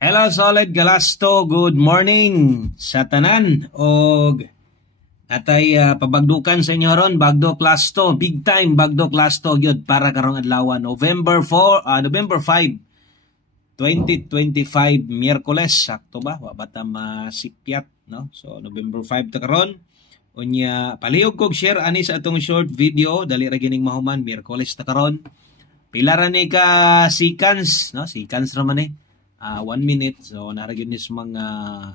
Hello Solid Galasto, good morning sa tanan og atay pabagdukan sa inyo ron bagdo class to, big time bagdo class to gyud para karong adlaw November 5, 2025 Miyerkules, sakto ba? Wa bata masipyat, no? So November 5 ta karon. Unya palihog kog share ani sa atong short video dali ra gining mahuman Miyerkules ta karon. Pila ra ni ka seconds, no? Seconds ra man 1 minute. So, naragyan nis mga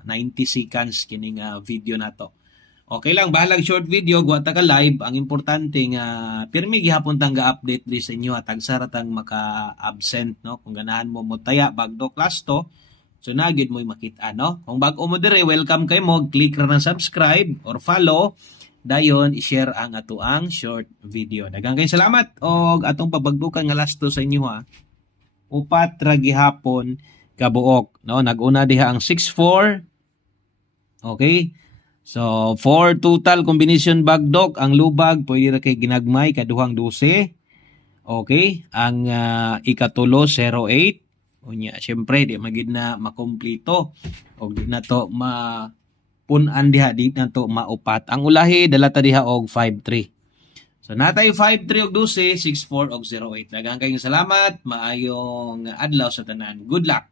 90 seconds kining video na to. Okay lang, bahalag short video, guwata ka live. Ang importante nga, pirmi gihapon tang ga-update di sa inyo at agsaratang maka-absent, no? Kung ganahan mo taya bagdo class to, so nagid mo'y makita, no? Kung bago mo dire, welcome kay mo, click ra ng subscribe or follow, dayon i-share ang atuang short video. Daghang kay salamat og atong pabagdukan nga last to sa inyo ha. Upat ra gihapon kabuok, no? Nag-una diha ang 6-4. Okay? So, 4 total combination bagdok. Ang lubag, pwede ra kay ginagmay, kaduhang 12. Okay? Ang ikatulo, 0-8. Unya, syempre, di magid na makomplito. O di na to mapunan diha, di na to maupat. Ang ulahi, dalata diha og 5-3. So, natay 5-3 og 12, 6-4 og 0-8. Daghang kayong salamat. Maayong adlaw sa tanan. Good luck!